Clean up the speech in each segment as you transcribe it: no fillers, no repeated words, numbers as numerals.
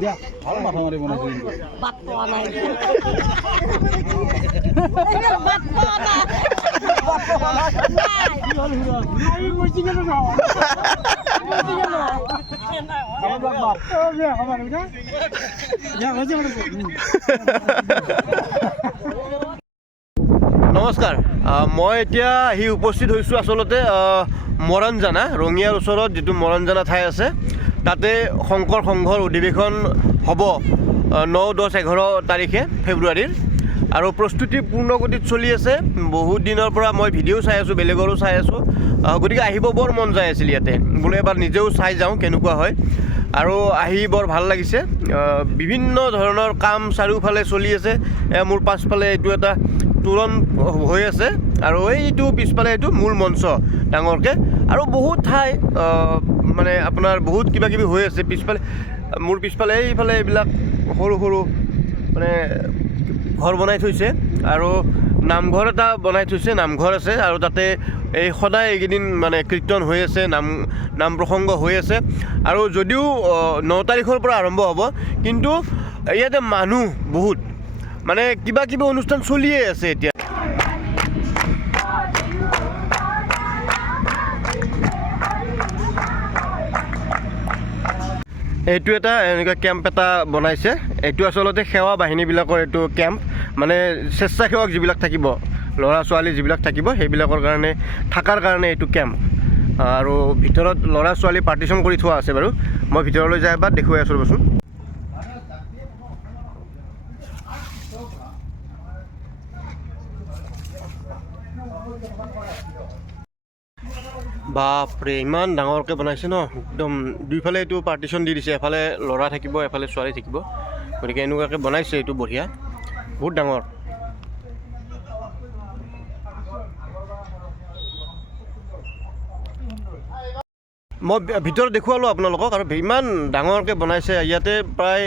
দিয়া ভাল মাথা মাৰি বনাইছো বাত পোৱা নাই বাত পোৱা নাই নমস্কাৰ মই এতিয়া আহি উপস্থিত হৈছোঁ আচলতে মৰাণজানা ৰঙিয়াৰ ওচৰত যিটো মৰাণজানা ঠাই আছে তাতে শংকৰ সংঘৰ অধিৱেশন হ'ব 9, 10, 11 তাৰিখে ফেব্ৰুৱাৰীৰ আৰু প্ৰস্তুতি পূৰ্ণগতিত চলি আছে। বহুত দিনৰ পৰা মই ভিডিঅ' চাই আছোঁ, বেলেগৰো চাই আছোঁ, গতিকে আহিব বৰ মন যায় আছিল ইয়াতে বোলে এবাৰ নিজেও চাই যাওঁ কেনেকুৱা হয় আৰু আহি বৰ ভাল লাগিছে। বিভিন্ন ধৰণৰ কাম চাৰিওফালে চলি আছে। মোৰ পাছফালে এইটো এটা তোৰণ হৈ আছে আৰু এইটো পিছফালে এইটো মূল মঞ্চ ডাঙৰকৈ আৰু বহুত ঠাই মানে আপোনাৰ বহুত কিবা কিবি হৈ আছে পিছফালে। মোৰ পিছফালে এইফালে এইবিলাক সৰু সৰু মানে ঘৰ বনাই থৈছে আৰু নামঘৰ এটা বনাই থৈছে, নামঘৰ আছে আৰু তাতে এই সদায় এইকেইদিন মানে কীৰ্তন হৈ আছে, নাম প্ৰসংগ হৈ আছে আৰু যদিও 9 তাৰিখৰ পৰা আৰম্ভ হ'ব কিন্তু ইয়াতে মানুহ বহুত মানে কিবা কিবি অনুষ্ঠান চলিয়ে আছে এতিয়া। এইটো এটা এনেকুৱা কেম্প এটা বনাইছে। এইটো আচলতে সেৱা বাহিনীবিলাকৰ এইটো কেম্প, মানে স্বেচ্ছাসেৱক যিবিলাক থাকিব, ল'ৰা ছোৱালী যিবিলাক থাকিব সেইবিলাকৰ কাৰণে থকাৰ কাৰণে এইটো কেম্প। আৰু ভিতৰত ল'ৰা ছোৱালী পাৰ্টিশ্যন কৰি থোৱা আছে বাৰু। মই ভিতৰলৈ যাই এবাৰ দেখুৱাই আছোঁ ৰ'বচোন। বাপৰে ইমান ডাঙৰকৈ বনাইছে ন, একদম দুইফালে এইটো পাৰ্টিশ্যন দি দিছে, এফালে ল'ৰা থাকিব এফালে ছোৱালী থাকিব, গতিকে এনেকুৱাকৈ বনাইছে। এইটো বঢ়িয়া, বহুত ডাঙৰ। মই ভিতৰত দেখুৱালোঁ আপোনালোকক আৰু ইমান ডাঙৰকৈ বনাইছে। ইয়াতে প্ৰায়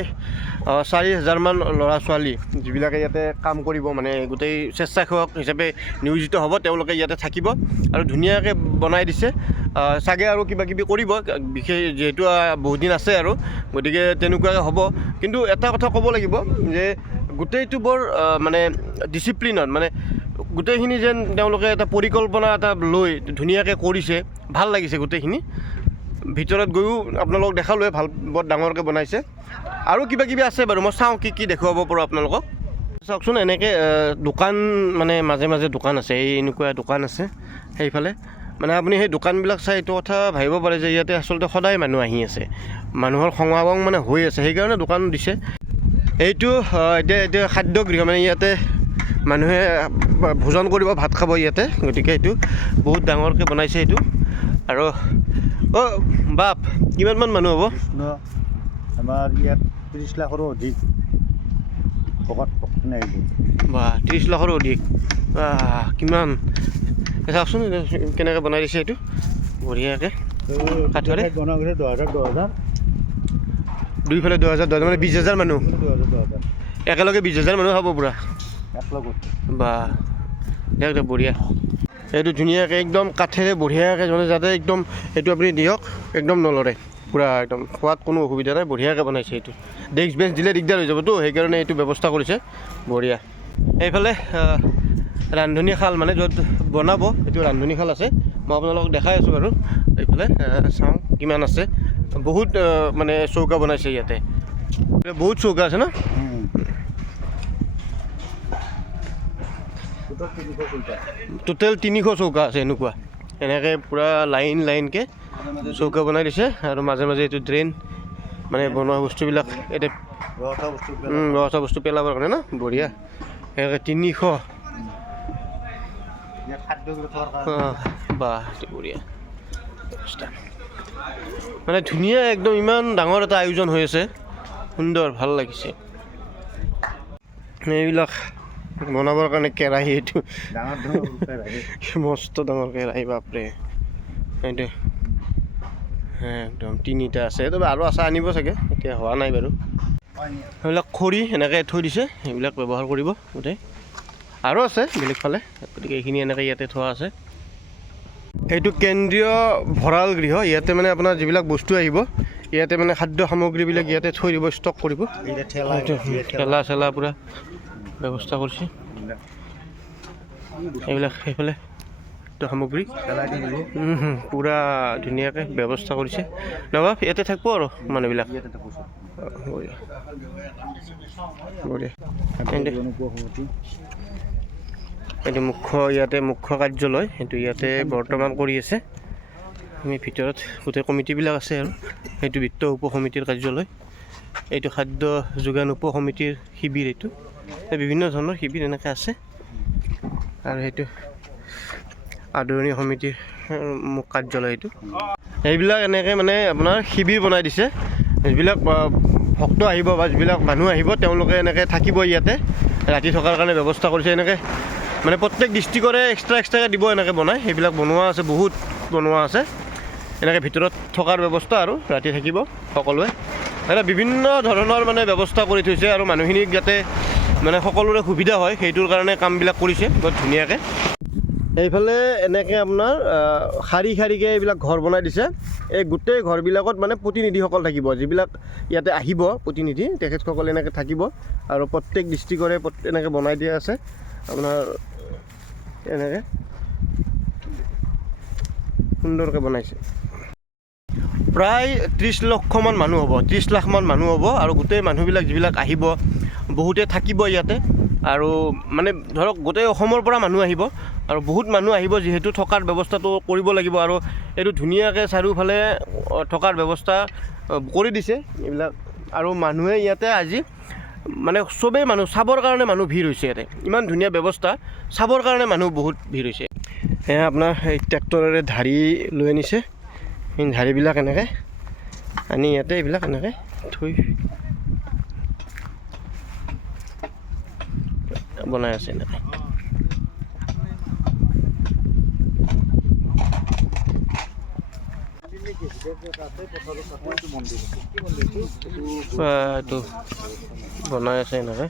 4,000 মান ল'ৰা ছোৱালী যিবিলাকে ইয়াতে কাম কৰিব, মানে গোটেই স্বেচ্ছাসেৱক হিচাপে নিয়োজিত হ'ব, তেওঁলোকে ইয়াতে থাকিব আৰু ধুনীয়াকৈ বনাই দিছে। চাগে আৰু কিবা কিবি কৰিব, বিশেষ যিহেতু বহুত দিন আছে আৰু, গতিকে তেনেকুৱাকৈ হ'ব। কিন্তু এটা কথা ক'ব লাগিব যে গোটেইটো বৰ মানে ডিচিপ্লিনত, মানে গোটেইখিনি যেন তেওঁলোকে এটা পৰিকল্পনা এটা লৈ ধুনীয়াকৈ কৰিছে, ভাল লাগিছে গোটেইখিনি। ভিতৰত গৈও আপোনালোকক দেখালোৱে, ভাল বৰ ডাঙৰকৈ বনাইছে। আৰু কিবা কিবি আছে বাৰু, মই চাওঁ কি কি দেখুৱাব পাৰোঁ আপোনালোকক। চাওকচোন এনেকৈ দোকান, মানে মাজে মাজে দোকান আছে, এই এনেকুৱা দোকান আছে সেইফালে। মানে আপুনি সেই দোকানবিলাক চাই এইটো কথা ভাবিব পাৰে যে ইয়াতে আচলতে সদায় মানুহ আহি আছে, মানুহৰ সমাগম মানে হৈ আছে, সেইকাৰণে দোকান দিছে। এইটো এতিয়া খাদ্যগৃহ, মানে ইয়াতে মানুহে ভোজন কৰিব, ভাত খাব ইয়াতে, গতিকে এইটো বহুত ডাঙৰকৈ বনাইছে এইটো। আৰু বাপ কিমানমান মানুহ হ'ব? আমাৰ ইয়াত 30 লাখৰো অধিক ভকত বা 30 লাখৰো অধিক, কিমান চাওকচোন কেনেকৈ বনাই দিছে এইটো বঢ়িয়াকৈ। কাঠৰে দুইফালে 10,000 মানে 20,000 মানুহ, একেলগে 20,000 মানুহ খাব পুৰা বা দিয়ক বঢ়িয়া। এইটো ধুনীয়াকৈ একদম কাঠেৰে বঢ়িয়াকৈ মানে যাতে একদম এইটো আপুনি দিয়ক একদম নলৰে, পূৰা একদম খোৱাত কোনো অসুবিধা নাই, বঢ়িয়াকৈ বনাইছে। এইটো ডেস্ক বেঞ্চ দিলে দিগদাৰ হৈ যাবতো, সেইকাৰণে এইটো ব্যৱস্থা কৰিছে, বঢ়িয়া। এইফালে ৰান্ধনীশাল, মানে য'ত বনাব এইটো ৰান্ধনীশাল আছে, মই আপোনালোকক দেখাই আছোঁ বাৰু। এইফালে চাওঁ কিমান আছে, বহুত মানে চৌকা বনাইছে ইয়াতে, বহুত চৌকা আছে ন। টোটেল 300 চৌকা আছে এনেকুৱা, এনেকৈ পূৰা লাইনকৈ চৌকা বনাই দিছে। আৰু মাজে মাজে এইটো ড্ৰেইন, মানে বনোৱা বস্তুবিলাক এতিয়া ৰথা বস্তু পেলাবৰ কাৰণে ন, বঢ়িয়া। এনেকৈ 300 বা বঢ়িয়া ব্যৱস্থা, মানে ধুনীয়া একদম, ইমান ডাঙৰ এটা আয়োজন হৈ আছে, সুন্দৰ, ভাল লাগিছে। এইবিলাক বনাবৰ কাৰণে কেৰাহী, এইটো মস্ত ডাঙৰ কেৰাহী, বাপৰে। এইটো একদম 3টা আছে, তবে আৰু আছে আনিব চাগে, এতিয়া হোৱা নাই বাৰু। সেইবিলাক খৰি এনেকৈ থৈ দিছে, সেইবিলাক ব্যৱহাৰ কৰিব গোটেই। আৰু আছে বেলেগ ফালে, গতিকে এইখিনি এনেকৈ ইয়াতে থোৱা আছে। এইটো কেন্দ্ৰীয় ভঁৰাল গৃহ ইয়াতে মানে আপোনাৰ যিবিলাক বস্তু আহিব ইয়াতে মানে খাদ্য সামগ্ৰীবিলাক ইয়াতে থৈ দিব ষ্টক কৰিব ঠেলা চেলা পূৰা ব্যৱস্থা কৰিছে এইবিলাক সেইফালে খাদ্য সামগ্ৰী পূৰা ধুনীয়াকৈ ব্যৱস্থা কৰিছে নবাব ইয়াতে থাকিব আৰু মানুহবিলাক এইটো মুখ্য কাৰ্যালয় সেইটো ইয়াতে বৰ্তমান কৰি আছে আমি ভিতৰত গোটেই কমিটিবিলাক আছে আৰু সেইটো বিত্ত উপ সমিতিৰ কাৰ্যালয় এইটো খাদ্য যোগান উপ সমিতিৰ শিবিৰ এইটো বিভিন্ন ধৰণৰ শিবিৰ এনেকৈ আছে আৰু সেইটো আদৰণি সমিতিৰ কাৰ্যালয় এইটো এইবিলাক এনেকৈ মানে আপোনাৰ শিবিৰ বনাই দিছে যিবিলাক ভক্ত আহিব বা যিবিলাক মানুহ আহিব তেওঁলোকে এনেকৈ থাকিব ইয়াতে ৰাতি থকাৰ কাৰণে ব্যৱস্থা কৰিছে এনেকৈ মানে প্ৰত্যেক ডিষ্ট্ৰিক্টৰে এক্সট্ৰাকৈ দিব এনেকৈ বনাই সেইবিলাক বনোৱা আছে বহুত বনোৱা আছে এনেকৈ ভিতৰত থকাৰ ব্যৱস্থা আৰু ৰাতি থাকিব সকলোৱে এটা বিভিন্ন ধৰণৰ মানে ব্যৱস্থা কৰি থৈছে আৰু মানুহখিনিক যাতে মানে সকলোৰে সুবিধা হয় সেইটোৰ কাৰণে কামবিলাক কৰিছে বহুত ধুনীয়াকৈ এইফালে এনেকৈ আপোনাৰ শাৰীকৈ এইবিলাক ঘৰ বনাই দিছে এই গোটেই ঘৰবিলাকত মানে প্ৰতিনিধিসকল থাকিব যিবিলাক ইয়াতে আহিব প্ৰতিনিধি তেখেতসকল এনেকৈ থাকিব আৰু প্ৰত্যেক ডিষ্ট্ৰিক্টৰে এনেকৈ বনাই দিয়া আছে আপোনাৰ এনেকৈ সুন্দৰকৈ বনাইছে প্ৰায় 30 লক্ষমান মানুহ হ'ব 30 লাখমান মানুহ হ'ব আৰু গোটেই মানুহবিলাক যিবিলাক আহিব বহুতে থাকিব ইয়াতে আৰু মানে ধৰক গোটেই অসমৰ পৰা মানুহ আহিব আৰু বহুত মানুহ আহিব যিহেতু থকাৰ ব্যৱস্থাটো কৰিব লাগিব আৰু এইটো ধুনীয়াকৈ চাৰিওফালে থকাৰ ব্যৱস্থা কৰি দিছে এইবিলাক আৰু মানুহে ইয়াতে আজি মানে চবেই মানুহ চাবৰ কাৰণে মানুহ ভিৰ হৈছে ইয়াতে ইমান ধুনীয়া ব্যৱস্থা চাবৰ কাৰণে মানুহ বহুত ভিৰ হৈছে এয়া আপোনাৰ এই ট্ৰেক্টৰেৰে ধাৰি লৈ আনিছে এই ধাৰিবিলাক এনেকৈ আনি ইয়াতে এইবিলাক এনেকৈ থৈ বনাই আছে এনেকৈ এইটো বনাই আছে এনেকৈ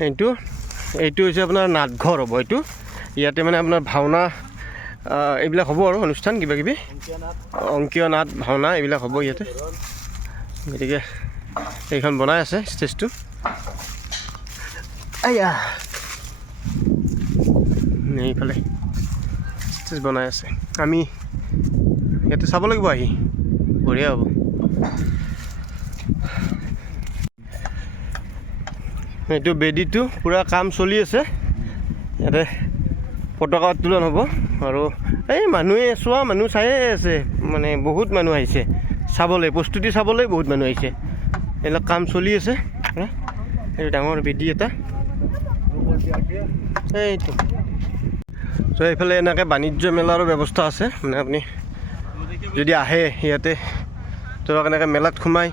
এইটো হৈছে আপোনাৰ নাটঘৰ হ'ব এইটো ইয়াতে মানে আপোনাৰ ভাওনা এইবিলাক হ'ব আৰু অনুষ্ঠান কিবা কিবি অংকীয় নাট ভাওনা এইবিলাক হ'ব ইয়াতে গতিকে এইখন বনাই আছে ষ্টেজটো এইফালে ষ্টেজ বনাই আছে আমি ইয়াতে চাব লাগিব আহি বঢ়িয়া হ'ব এইটো বেদীটো পূৰা কাম চলি আছে ইয়াতে পতাকা উত্তোলন হ'ব আৰু এই মানুহ চায়ে আছে মানে বহুত মানুহ আহিছে চাবলৈ প্ৰস্তুতি চাবলৈ বহুত মানুহ আহিছে এইবিলাক কাম চলি আছে এইটো ডাঙৰ বেদী এটা এইটো চ' এইফালে এনেকৈ বাণিজ্য মেলাৰো ব্যৱস্থা আছে মানে আপুনি যদি আহে ইয়াতে ধৰক এনেকৈ মেলাত সোমাই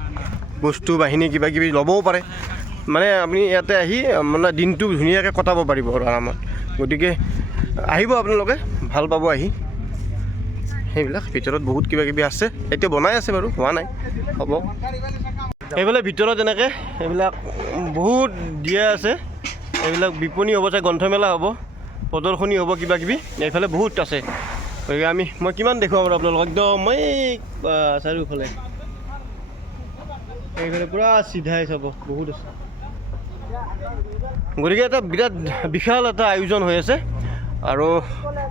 বস্তু বাহিনী কিবা কিবি ল'বও পাৰে মানে আপুনি ইয়াতে আহি মানে দিনটো ধুনীয়াকৈ কটাব পাৰিব আৰু আৰামত গতিকে আহিব আপোনালোকে ভাল পাব আহি সেইবিলাক ভিতৰত বহুত কিবা কিবি আছে এতিয়া বনাই আছে বাৰু হোৱা নাই হ'ব এইফালে ভিতৰত এনেকৈ এইবিলাক বহুত দিয়া আছে এইবিলাক বিপণী হ'ব চাগে গ্ৰন্থমেলা হ'ব প্ৰদৰ্শনী হ'ব কিবা কিবি এইফালে বহুত আছে গতিকে মই কিমান দেখুৱাম আৰু আপোনালোকক একদম চাৰিওফালে এইফালে পূৰা চিধাই চাব বহুত আছে গতিকে এটা বিৰাট বিশাল এটা আয়োজন হৈ আছে আৰু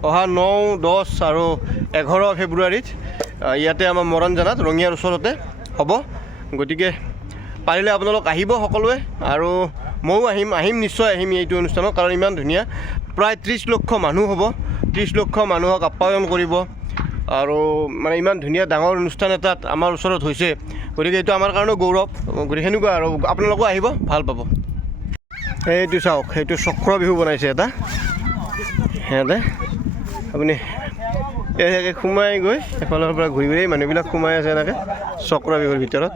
অহা 9, 10 আৰু 11 ফেব্ৰুৱাৰীত ইয়াতে আমাৰ মৰাণজানাত ৰঙিয়াৰ ওচৰতে হ'ব গতিকে পাৰিলে আপোনালোক আহিব সকলোৱে আৰু ময়ো আহিম নিশ্চয় আহিম এইটো অনুষ্ঠানত কাৰণ ইমান ধুনীয়া প্ৰায় 30 লক্ষ মানুহ হ'ব 30 লক্ষ মানুহক আপ্যায়ন কৰিব আৰু মানে ইমান ধুনীয়া ডাঙৰ অনুষ্ঠান এটাত আমাৰ ওচৰত হৈছে গতিকে এইটো আমাৰ কাৰণেও গৌৰৱ গতিকে সেনেকুৱা আৰু আপোনালোকো আহিব ভাল পাব এইটো চাওক সেইটো চক্ৰ বিহু বনাইছে এটা সিহঁতে আপুনি এনেকৈ সোমাই গৈ এফালৰ পৰা ঘূৰি ঘূৰি মানুহবিলাক সোমাই আছে এনেকৈ চক্ৰ বিহুৰ ভিতৰত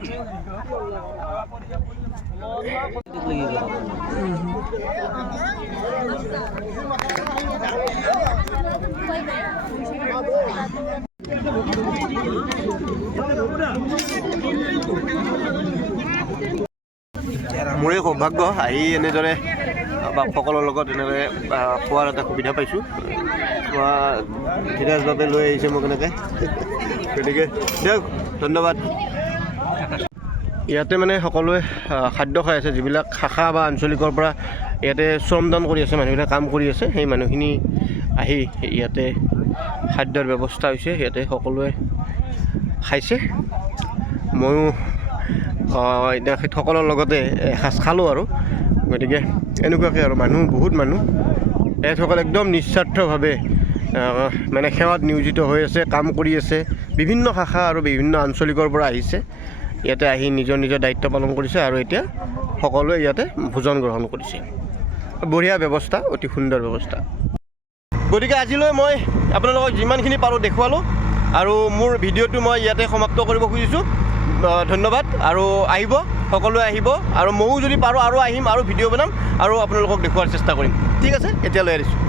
মোৰে সৌভাগ্য আহি এনেদৰে সকলৰ লগত এনেদৰে খোৱাৰ এটা সুবিধা পাইছোঁ। ধীৰাজভাৱে লৈ আহিছে মোক এনেকৈ, গতিকে দিয়ক ধন্যবাদ। ইয়াতে মানে সকলোৱে খাদ্য খাই আছে, যিবিলাক শাখা বা আঞ্চলিকৰ পৰা ইয়াতে শ্ৰমদান কৰি আছে, মানুহবিলাক কাম কৰি আছে, সেই মানুহখিনি আহি ইয়াতে খাদ্যৰ ব্যৱস্থা হৈছে, ইয়াতে সকলোৱে খাইছে। ময়ো এতিয়া সকলৰ লগতে এসাঁজ খালোঁ আৰু। গতিকে এনেকুৱাকৈ আৰু মানুহ বহুত মানুহ এসকল একদম নিস্বাৰ্থভাৱে মানে সেৱাত নিয়োজিত হৈ আছে, কাম কৰি আছে। বিভিন্ন শাখা আৰু বিভিন্ন আঞ্চলিকৰ পৰা আহিছে, ইয়াতে আহি নিজৰ নিজৰ দায়িত্ব পালন কৰিছে আৰু এতিয়া সকলোৱে ইয়াতে ভোজন গ্ৰহণ কৰিছে। বঢ়িয়া ব্যৱস্থা, অতি সুন্দৰ ব্যৱস্থা। গতিকে আজিলৈ মই আপোনালোকক যিমানখিনি পাৰোঁ দেখুৱালোঁ আৰু মোৰ ভিডিঅ'টো মই ইয়াতে সমাপ্ত কৰিব খুজিছোঁ। ধন্যবাদ আৰু আহিব, সকলোৱে আহিব আৰু ময়ো যদি পাৰোঁ আৰু আহিম আৰু ভিডিঅ' বনাম আৰু আপোনালোকক দেখুওৱাৰ চেষ্টা কৰিম। ঠিক আছে, এতিয়ালৈ এৰিছোঁ।